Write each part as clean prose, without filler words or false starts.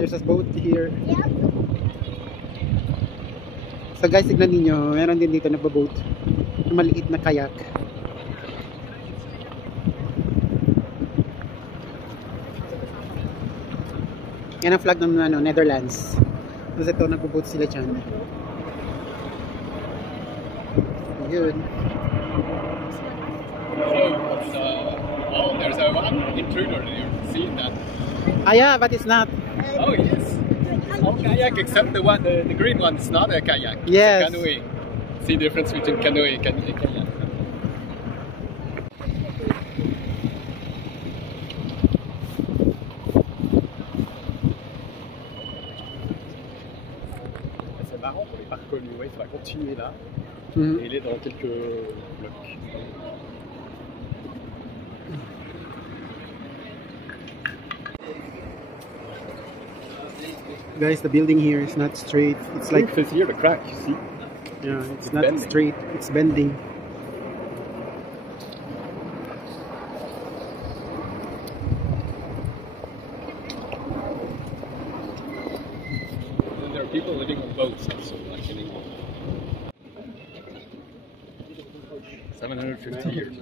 there's a boat here. So guys, tignan ninyo, meron din dito nagbo-boat. Maliit na kayak. Yan ang flag ng Netherlands. Tapos ito, nagbo-boat sila dyan. Yun. Oh, there's a one intruder there. See that? Ah yeah, but it's not. Oh yes. All kayak except the one, the green one. It's not a kayak. Yes. It's a canoe. See the difference between canoe and kayak. C'est marrant pour les parcours. Ouais, il va continuer là. Et il est dans quelques blocs. Guys, the building here is not straight. It's like here the crack, you see? Yeah, it's not bending. Straight. It's bending. And there are people living on boats also, like in England. 750 years.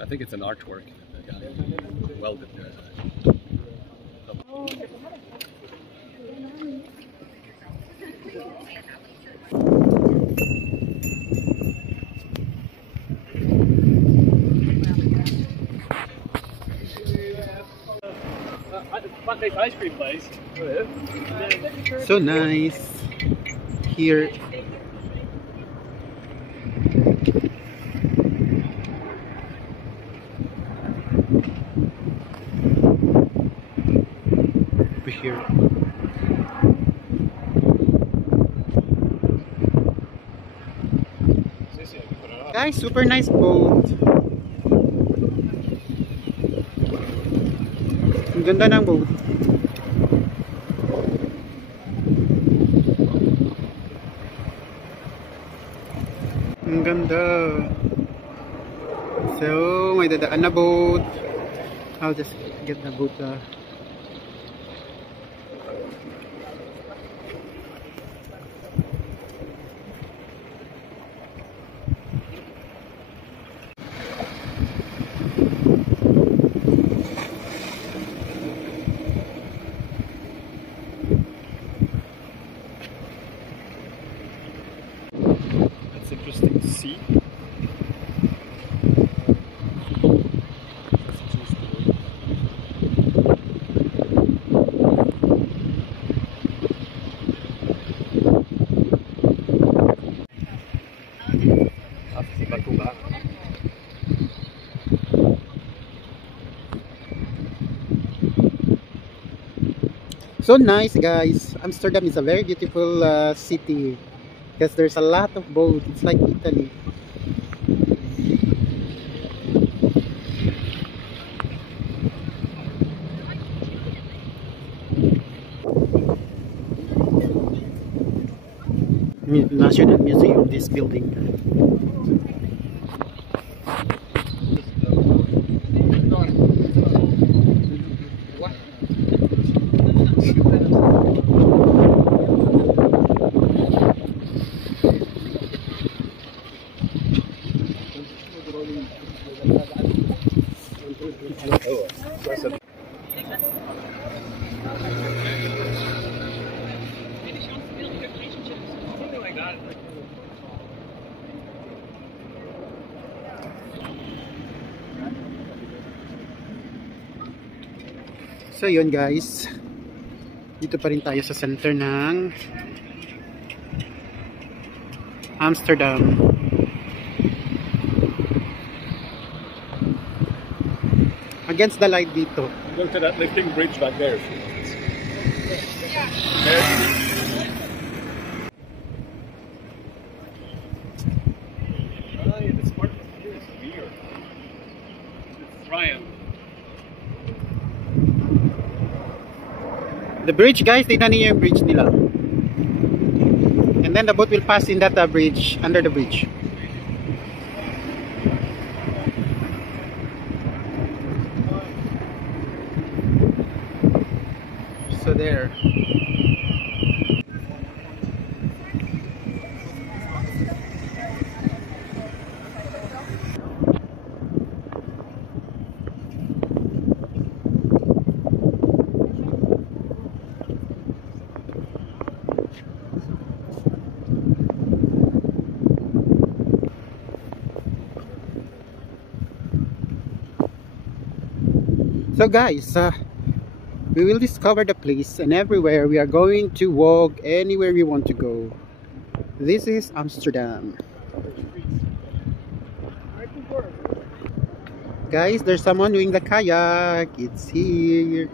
I think it's an artwork that the guy welded there. Ice cream place. So nice here. Over here. Guys, super nice boat. Ang ganda ng boat. Ang ganda. So, may dadaan na boat. I'll just get the boat. That's interesting to see. So nice, guys. Amsterdam is a very beautiful city because there's a lot of boats. It's like Italy. National Museum, this building. So yun guys, dito pa rin tayo sa center ng Amsterdam. Against the light dito. Go to that lifting bridge back there. This part here is weird. It's Ryan. The bridge, guys, tignan niyo yung bridge nila. And then the boat will pass in that bridge, under the bridge. So there. So guys, we will discover the place, and everywhere we are going to walk anywhere we want to go. This is Amsterdam. Guys, there's someone doing the kayak. It's here.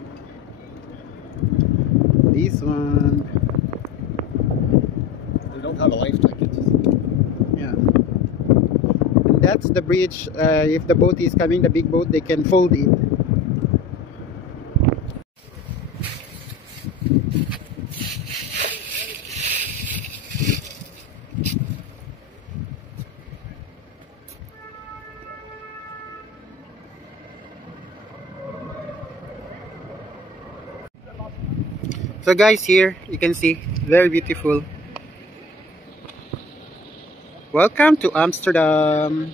This one. They don't have a life jacket. Yeah. And that's the bridge. If the boat is coming, the big boat, they can fold it. So guys, here you can see, very beautiful. Welcome to Amsterdam.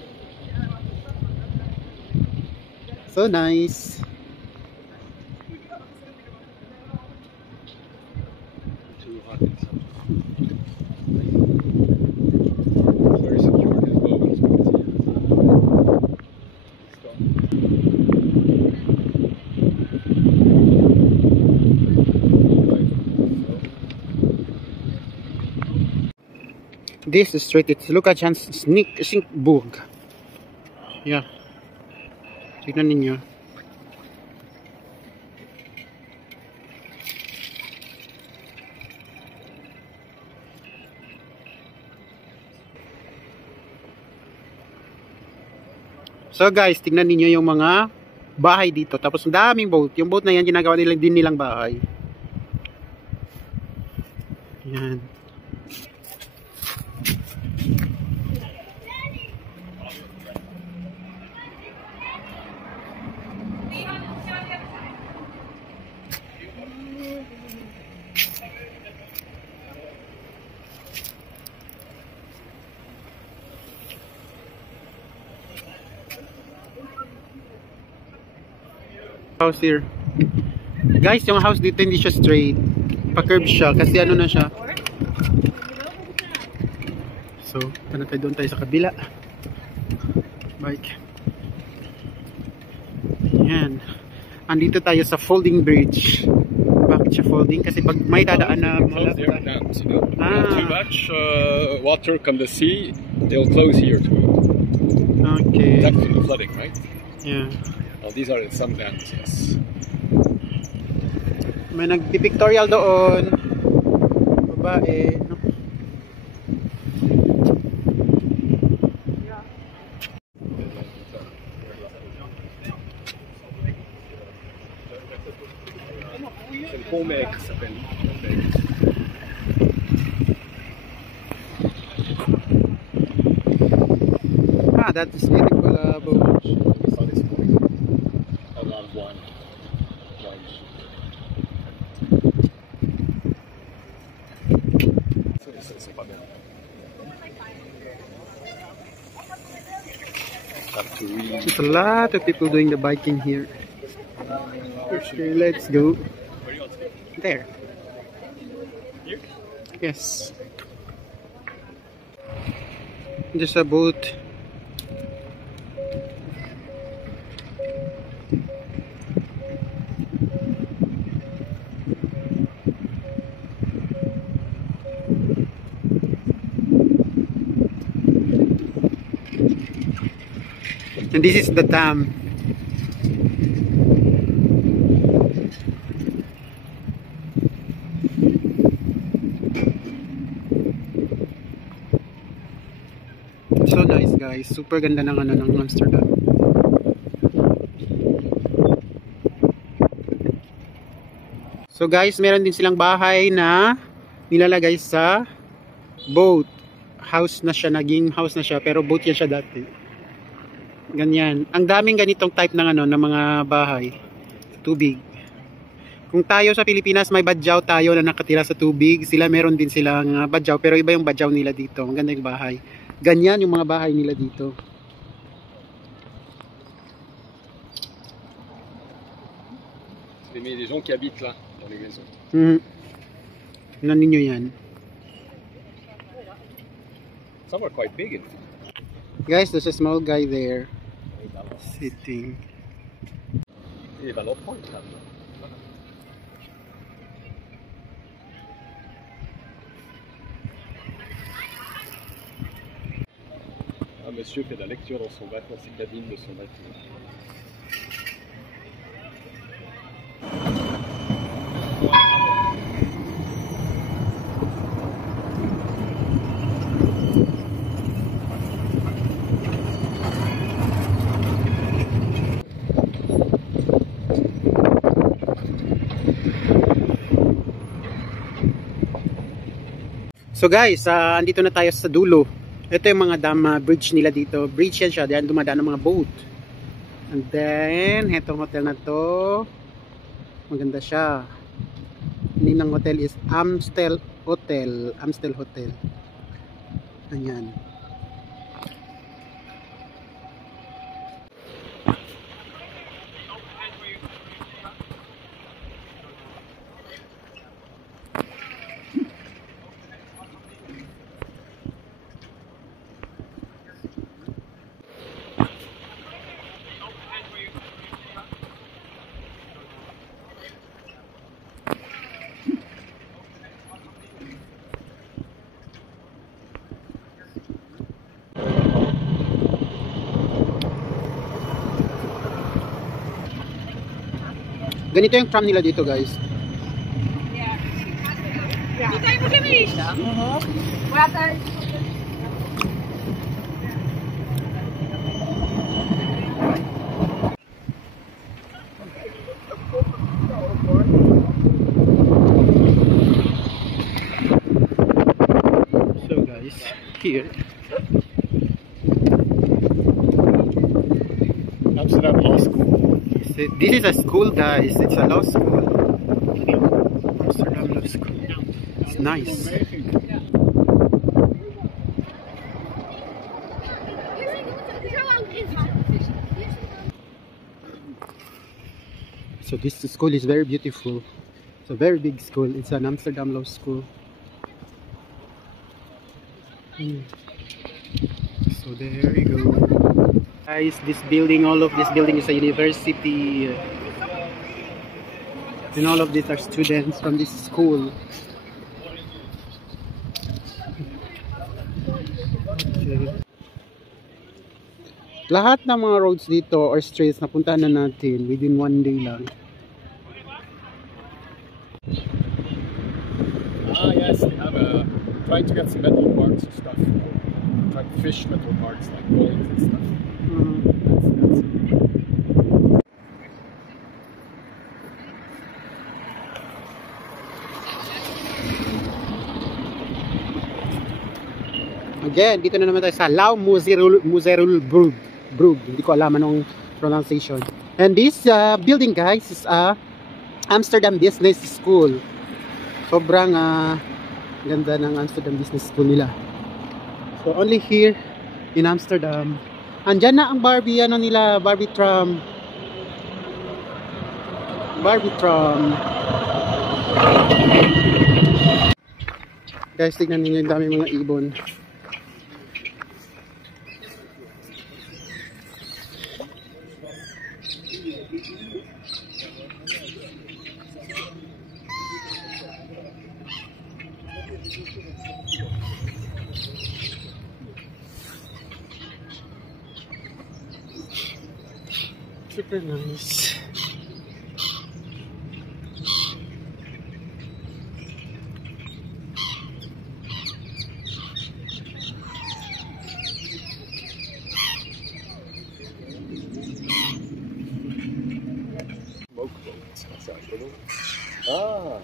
So nice. Very secure as well. This street, it's Lucas Sinkburg. Yeah. Tignan ninyo. So guys, tignan ninyo yung mga bahay dito. Tapos ang daming boat. Yung boat na yan, ginagawa nila din nilang bahay. Yan. House here. Guys, yung house dito hindi siya straight. Pa-curve siya kasi ano na siya. So, doon tayo sa kabila. Bike. Yan. Andito tayo sa folding bridge. Bakit siya folding? Kasi pag may dadaan na Close their dams, you know. Too much water come the sea, they'll close here too. Okay. That's from the flooding, right? Yeah. Well, these are some dams, yes. May nagpipictorial doon. Babae. No? C'est le pont Mec, ça s'appelle. Ah, that is beautiful boat. We saw this morning. A lot of wine. C'est pas bien. There's a lot of people doing the biking here. Okay, let's go. There. Here? Yes. There's a boat. And this is the dam. So nice guys, super ganda ng ano ng Amsterdam. So guys, meron din silang bahay na nilalagay sa boat. House na siya, naging house na siya, pero boat yan siya dati. Ganyan. Ang daming ganitong type ng ano ng mga bahay. Tubig. Kung tayo sa Pilipinas may badyaw tayo na nakatira sa tubig, sila meron din silang badyaw pero iba yung badyaw nila dito. Maganda yung bahay. Ganyan yung mga bahay nila dito. Mais les gens qui habitent là, dans les maisons. Tingnan ninyo yan. Some are quite big. Guys, there's a small guy there. Sitting. Il va l'en prendre, là. Un monsieur fait de la lecture dans son bateau, dans ses cabines de son bateau. So guys, andito na tayo sa dulo. Ito yung mga dam bridge nila dito. Bridge yan siya, diyan dumadaan ng mga boat. And then, itong hotel na to, maganda siya. Name ng hotel is Amstel Hotel. Amstel Hotel. Ayan. Ganito yung tram nila dito, guys. Tutaj możemy iść. Wracać. So guys, here. Amsterdam Law School. This is a school, guys. It's a law school. Amsterdam Law School. It's nice. So this school is very beautiful. It's a very big school. It's an Amsterdam Law School. So there you go. Guys, this building, all of this building is a university. And all of these are students from this school. Okay. Lahat ng mga roads dito or streets na puntahan na natin within one day lang. Yes, they have trying to get some metal parts and stuff. Trying to fish metal parts like gold and stuff. Again, dito na naman tayo sa Lau Museumbrug. Hindi ko alam anong pronunciation. And this building, guys, is Amsterdam Business School. Sobrang ganda ng Amsterdam Business School nila. So only here in Amsterdam. Andyan na ang Barbie nila, Barbie tram. Guys, tignan niyo yung dami mga ibon. Super nice. Ah,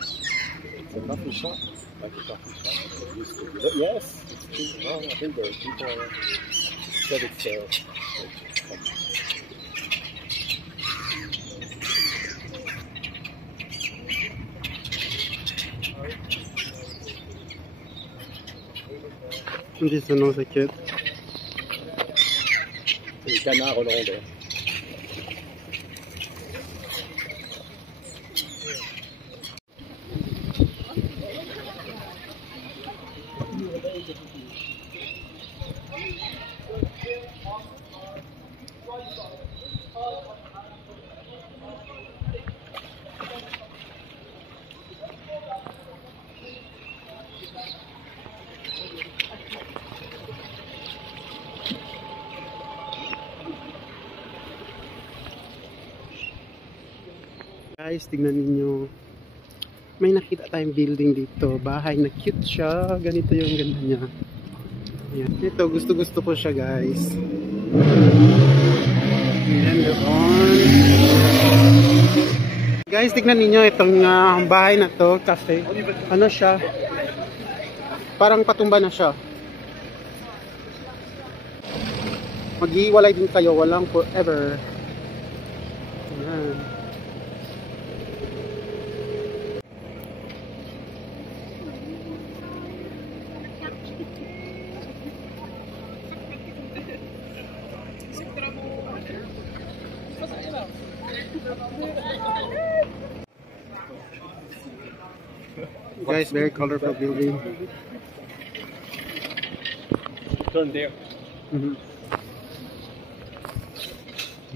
it's a coffee shop. Like a coffee shop. It used to be. But yes, it's true. No, I think there are people said it's Hindi sunong sakit. Ikan na ako noon eh. Guys, tignan ninyo. May nakita tayong building dito. Bahay na cute siya. Ganito yung ganda niya. Ayan. Ito, gusto ko siya guys. And on. Guys, tignan ninyo itong bahay na to. Kasi, ano siya? Parang patumba na siya. Maghiwalay din kayo. Walang forever. Ayan. Guys, very colorful building. Turn there. Mm-hmm.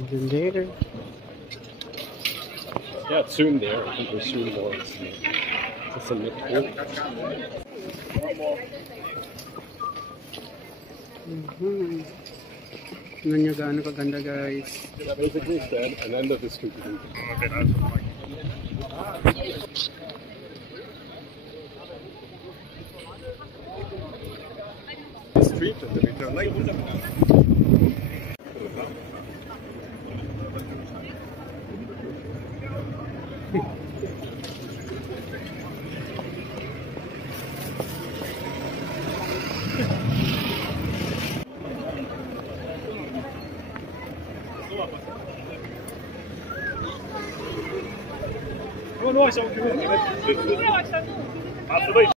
Even there. Yeah, it's soon there. I think we're soon more. It's a bit cool. Tingnan nyo gaano kaganda guys. Yeah, basically it's an end of the street. Street and then we turn right. Oh, no, I saw you.